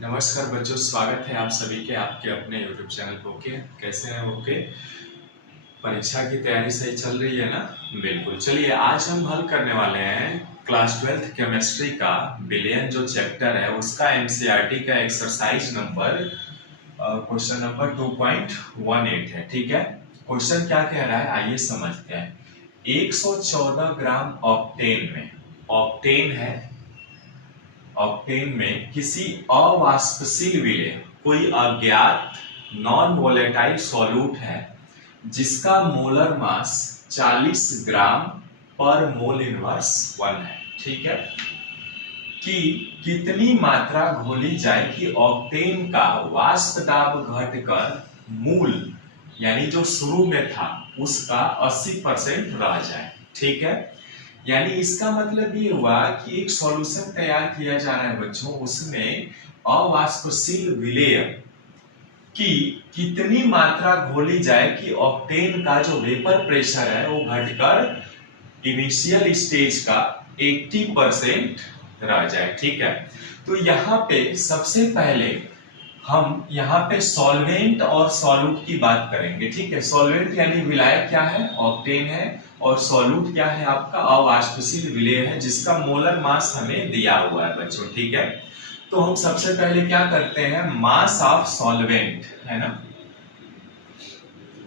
नमस्कार बच्चों, स्वागत है आप सभी के आपके अपने YouTube चैनल पे। ओके, कैसे हैं? ओके, परीक्षा की तैयारी सही चल रही है ना? बिल्कुल। चलिए, आज हम हल करने वाले हैं क्लास 12th केमिस्ट्री का बिलियन जो चैप्टर है उसका एनसीईआरटी का एक्सरसाइज नंबर क्वेश्चन नंबर 2.18 है। ठीक है, क्वेश्चन क्या कह रहा है आइए समझते हैं। 114 ग्राम ऑक्टेन में, ऑक्टेन है, ऑक्टेन में किसी अवाष्पशील विलेय, कोई अज्ञात नॉन वोलेटाइल सॉल्यूट है जिसका मोलर मास 40 ग्राम पर मोल इनवर्स 1 है। ठीक है, कि कितनी मात्रा घोली जाए कि ऑक्टेन का वाष्प दाब घटकर मूल यानी जो शुरू में था उसका 80% रह जाए। ठीक है, यानी इसका मतलब ये हुआ कि एक सॉल्यूशन तैयार किया जा रहा है बच्चों, उसमें अवाष्पशील विलेय की कितनी मात्रा घोली जाए कि ऑक्टेन का जो वेपर प्रेशर है वो घटकर इनिशियल स्टेज का 80% रह जाए। ठीक है, तो यहाँ पे सबसे पहले हम यहाँ पे सॉल्वेंट और सॉल्यूट की बात करेंगे। ठीक है, सॉल्वेंट यानी विलायक क्या है? ऑक्टेन है, और सॉल्यूट क्या है? आपका अवाष्पशील विलेय है जिसका मोलर मास हमें दिया हुआ है बच्चों। ठीक है, तो हम सबसे पहले क्या करते हैं, मास ऑफ सॉल्वेंट है ना।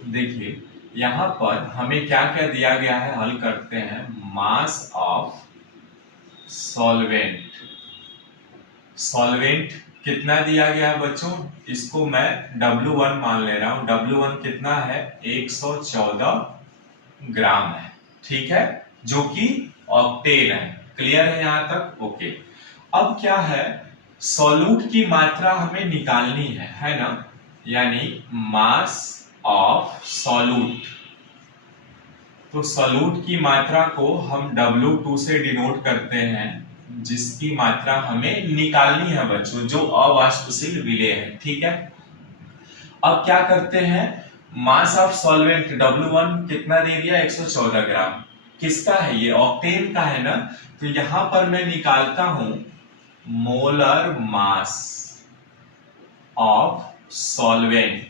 देखिए यहां पर हमें क्या क्या दिया गया है, हल करते हैं। मास ऑफ सॉल्वेंट, सॉल्वेंट कितना दिया गया है बच्चों, इसको मैं W1 मान ले रहा हूं। W1 कितना है? 114 ग्राम है। ठीक है, जो कि ऑक्टेन है। क्लियर है यहां तक? ओके, अब क्या है, सॉल्यूट की मात्रा हमें निकालनी है ना, यानी मास ऑफ सॉल्यूट। तो सॉल्यूट की मात्रा को हम W2 से डिनोट करते हैं, जिसकी मात्रा हमें निकालनी है बच्चों, जो अवाष्पशील विलेय है। ठीक है, अब क्या करते हैं, मास ऑफ सॉल्वेंट W1 कितना दे दिया? 114 ग्राम। किसका है ये? ऑक्टेन का है ना। तो यहां पर मैं निकालता हूं मोलर मास ऑफ सॉल्वेंट,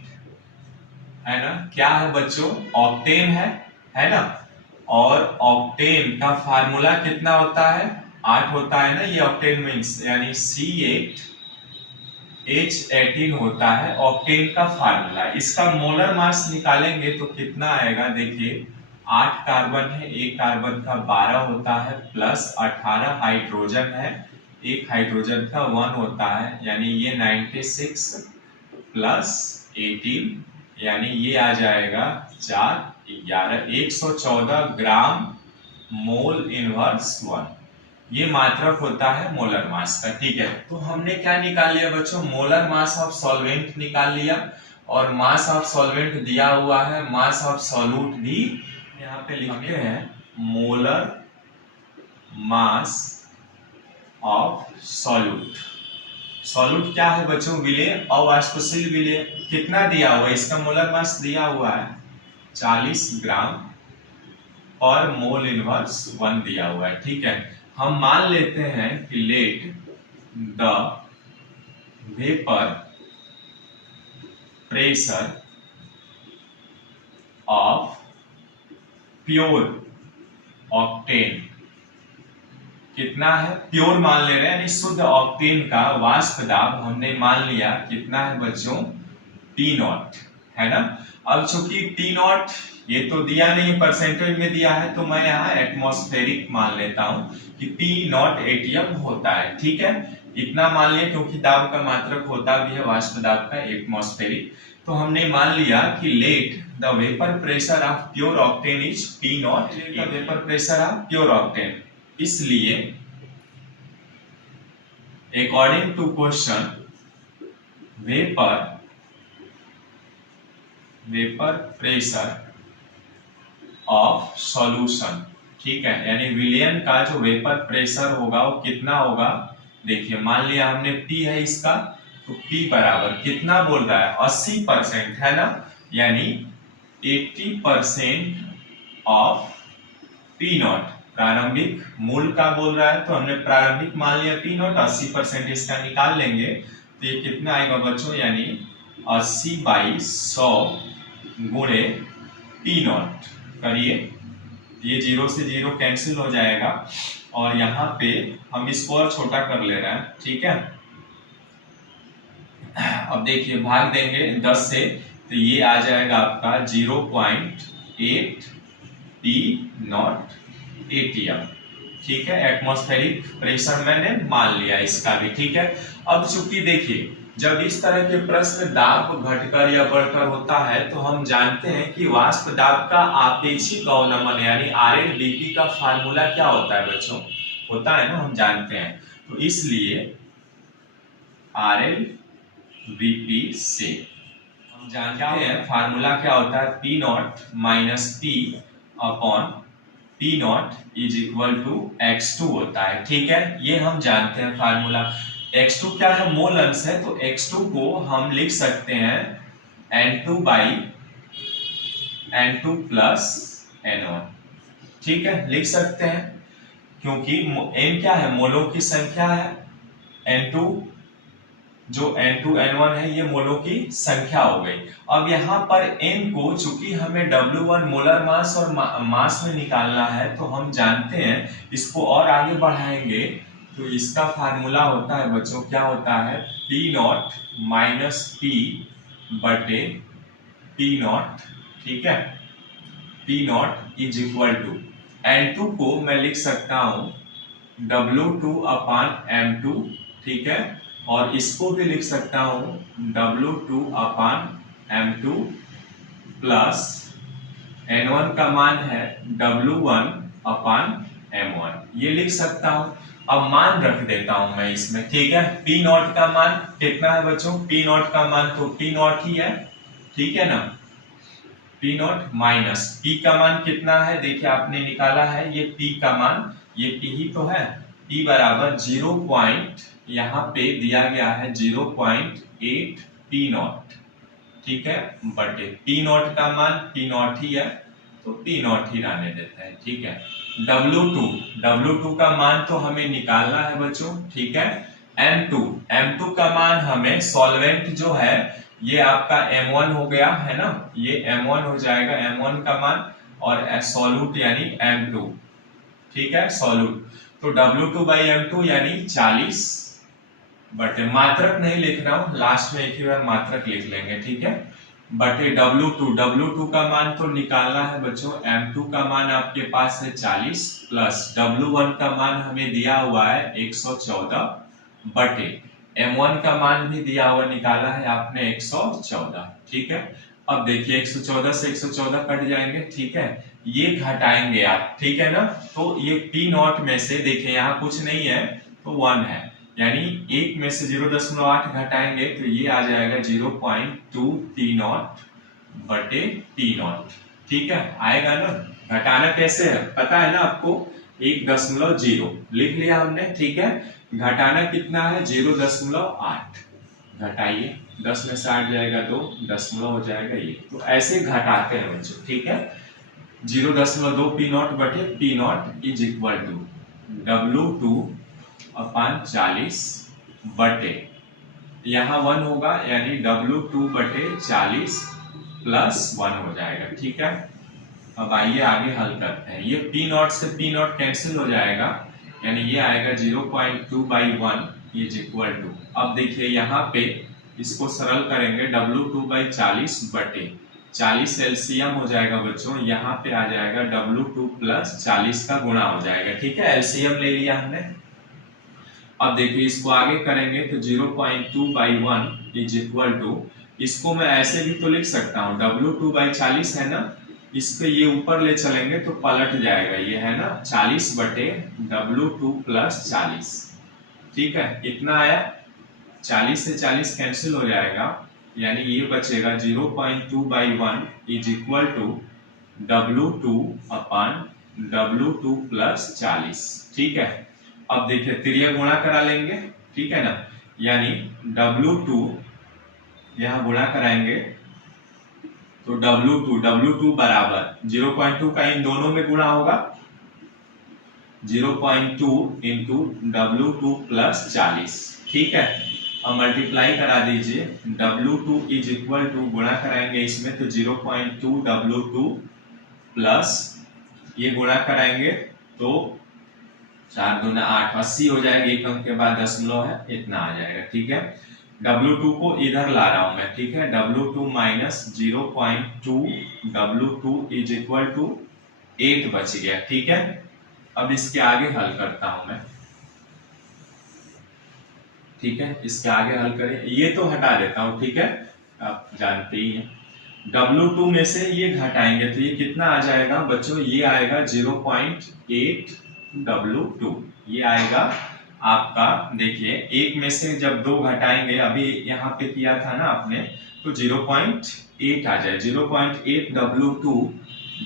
है ना। क्या है बच्चों? ऑक्टेन है ना। और ऑक्टेन का फार्मूला कितना होता है? 8 होता है ना। ये ऑक्टेन मीन्स यानी C8H18 होता है ऑक्टेन का फार्मूला। इसका मोलर मास निकालेंगे तो कितना आएगा? देखिए 8 कार्बन है, एक कार्बन का 12 होता है, प्लस 18 हाइड्रोजन है, एक हाइड्रोजन का 1 होता है, यानी ये 96 प्लस 18 यानी ये आ जाएगा 4 11 114 ग्राम मोल इनवर्स 1। ये मात्रक होता है मोलर मास का। ठीक है, तो हमने क्या निकाल लिया बच्चों? मोलर मास ऑफ सॉल्वेंट निकाल लिया, और मास ऑफ सॉल्वेंट दिया हुआ है, मास ऑफ सॉल्यूट भी यहाँ पे लिखते हैं, molar mass of solute. Solute क्या है बच्चों? विलेय, अवाष्पशील विलेय। कितना दिया हुआ है? इसका मोलर मास दिया हुआ है 40 ग्राम और मोल इनवर्स 1 दिया हुआ है। ठीक है, हम मान लेते हैं कि let the vapour pressure of pure octane कितना है? प्योर मान ले रहे हैं, यानी शुद्ध ऑक्टेन का वाष्प दाब हमने मान लिया कितना है बच्चों? P0 है ना। अब चूंकि P0 ये तो दिया नहीं, परसेंटेज में दिया है, तो मैं यहाँ एटमॉस्फेरिक मान लेता हूं कि P0 ATM होता है। ठीक है, इतना मान लिया, क्योंकि दाब का मात्रक होता भी है वाष्प दाब का एटमॉस्फेरिक। तो हमने मान लिया कि let the vapour pressure of pure octane is P0, the vapour pressure of pure octane. इसलिए according to question, vapour pressure of solution, ठीक है, यानी विलेयन का जो वेपर प्रेशर होगा वो कितना होगा? देखिए मान लिया हमने P है इसका, तो P बराबर कितना बोल रहा है? 80% है ना, यानी 80% ऑफ P0। प्रारंभिक मूल का बोल रहा है, तो हमने प्रारंभिक मान लिया P0, 80% इसका निकाल लेंगे तो ये कितना आएगा बच्चों, यानी 80/100 गुणे P0। करिए, ये 0 से 0 कैंसिल हो जाएगा और यहाँ पे हम इसको और छोटा कर ले रहे हैं, ठीक है। अब देखिए भाग देंगे 10 से, तो ये आ जाएगा आपका 0.8 P0 ATM, ठीक है। एटमॉस्फेरिक प्रेशर मैंने मान लिया इसका भी, ठीक है। अब चूंकि देखिए जब इस तरह के प्रश्न दाब घटकर या बढ़कर होता है तो हम जानते हैं कि वाष्प दाब का आपेक्षिक अवनमन यानी RLDP का फार्मूला क्या होता है बच्चों, होता है ना, हम जानते हैं। तो इसलिए RLDP से हम जानते हैं फार्मूला क्या होता है, P0 minus P upon P0 is equal to X2 होता है, ठीक है। ये हम जानते हैं फार्मूला। X2 क्या है, मोल अंश है, तो X2 को हम लिख सकते हैं N2 प्लस N1, ठीक है, लिख सकते हैं, क्योंकि N क्या है, मोलों की संख्या है, N2 जो N2 N1 है ये मोलों की संख्या हो गई। अब यहाँ पर N को चूंकि हमें W1 मोलर मास और मास में निकालना है तो हम जानते हैं, इसको और आगे बढ़ाएंगे तो इसका फार्मूला होता है बच्चों, क्या होता है, P0 माइनस P बटे P0, ठीक है। P0 is equal to N2 को मैं लिख सकता हूं W2 अपान M2, ठीक है, और इसको भी लिख सकता हूं W2 अपान M2 प्लस N1 का मान है W1 अपान M1, ये लिख सकता हूं। अब मान रख देता हूं मैं इसमें, ठीक है। P0 का मान कितना है बच्चों, P0 का मान तो P0 ही है, ठीक है ना। P0 माइनस P का मान कितना है, देखिए आपने निकाला है, ये P का मान, ये P ही तो है, P बराबर 0 पॉइंट यहाँ पे दिया गया है 0.8 P0, ठीक है, बटे P0 का मान P0 ही है तो P0 ही रहने देते हैं, ठीक है। W2 का मान तो हमें निकालना है बच्चों, ठीक है। M2 का मान हमें सॉल्वेंट जो है ये आपका M1 हो गया है ना, ये M1 हो जाएगा, M1 का मान, और सॉल्यूट यानी M2, ठीक है, सॉल्यूट। तो W2/M2 यानी 40 बटे, मात्रक नहीं लिख रहा हूं, लास्ट में एक ही बार मात्रक लिख लेंगे, ठीक है, बटे W2 का मान तो निकालना है बच्चों, M2 का मान आपके पास है 40 प्लस W1 का मान हमें दिया हुआ है 114 बटे M1 का मान भी दिया हुआ, निकाला है आपने 114, ठीक है। अब देखिए 114 से 114 कट जाएंगे, ठीक है, ये घटाएंगे आप, ठीक है ना। तो ये P0 में से देखिए यहाँ कुछ नहीं है तो 1 है, यानी 1 में से 0.8 घटाएंगे तो ये आ जाएगा 0.2 P0 बटे P0, ठीक है, आएगा ना। घटाना कैसे है पता है ना आपको, 1.0 लिख लिया हमने, ठीक है। घटाना कितना है, 0.8, घटाइए, 10 में से 8 जाएगा 2, दशमलव हो जाएगा ये, तो ऐसे घटाते हैं बच्चों, ठीक है। 0.2 P0 बटे P0 is equal to W2 अपान 40 बटे, यहाँ 1 होगा यानी W2 बटे 40 प्लस 1 हो जाएगा, ठीक है। अब आइए आगे हल करते हैं, ये P0 से P0 कैंसिल हो जाएगा, यानी ये आएगा 0.2/1 इज इक्वल टू, अब देखिए यहाँ पे इसको सरल करेंगे, W2/40 बटे 40 एलसीएम हो जाएगा बच्चों, यहाँ पे आ जाएगा W2 प्लस 40 का गुणा हो जाएगा, ठीक है, एलसीएम ले लिया हमने। अब देखिए इसको आगे करेंगे तो 0.2/1 इज इक्वल टू, इसको मैं ऐसे भी तो लिख सकता हूँ, W2/40 है ना, इसको ये ऊपर ले चलेंगे तो पलट जाएगा, ये है ना 40 बटे W2 प्लस 40, ठीक है, कितना आया, 40 से 40 कैंसिल हो जाएगा, यानी ये बचेगा 0.2/1 is equal to W2 upon W2 plus 40, ठीक है। अब देखिए तिर्यक गुणा करा लेंगे, ठीक है ना, यानी W2 यहाँ गुणा कराएंगे तो W2 बराबर 0.2 का इन दोनों में गुणा होगा, 0.2 इंटू W2 प्लस 40, ठीक है। अब मल्टीप्लाई करा दीजिए, W2 इज इक्वल टू, गुणा कराएंगे इसमें तो 0.2 W2 प्लस ये गुणा कराएंगे तो 4 दूना 8, 80 हो जाएगा, एक अंक के बाद दशमलव है, इतना आ जाएगा। ठीक है, W2 को इधर ला रहा हूं मैं। ठीक है, W2 minus 0.2 W2 is equal to 8 बच गया। ठीक है, अब इसके आगे हल करता हूं मैं। ठीक है, इसके आगे हल करें, ये तो हटा देता हूं। ठीक है, आप जानते ही हैं W2 में से ये घटाएंगे तो ये कितना आ जाएगा बच्चों, ये आएगा 0.8 W2, ये आएगा आपका। देखिए एक में से जब 2 घटाएंगे, अभी यहाँ पे किया था ना आपने, तो 0.8 आ जाए, 0.8 W2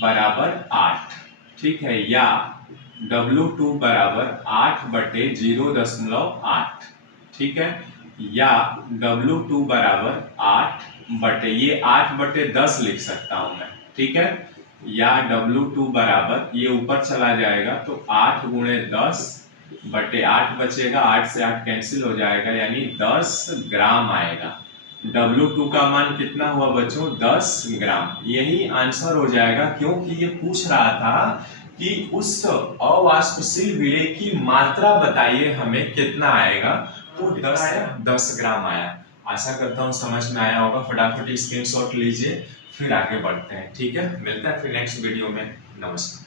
बराबर 8। ठीक है, या W2 बराबर 8 बटे 0.8। ठीक है, या W2 बराबर 8 बटे, ये 8 बटे 10 लिख सकता हूं मैं। ठीक है, या W2 बराबर, ये ऊपर चला जाएगा तो 8 गुणे 10 बटे 8 बचेगा, 8 से 8 कैंसिल हो जाएगा, यानी 10 ग्राम आएगा। W2 का मान कितना हुआ बच्चों, 10 ग्राम। यही आंसर हो जाएगा, क्योंकि ये पूछ रहा था कि उस अवाष्पशील विलेय की मात्रा बताइए हमें कितना आएगा, तो 10 आया, 10 ग्राम आया। आशा करता हूँ समझ में आया होगा। फटाफट स्क्रीनशॉट लीजिए, फिर आगे बढ़ते हैं। ठीक है, मिलता है फिर नेक्स्ट वीडियो में। नमस्कार।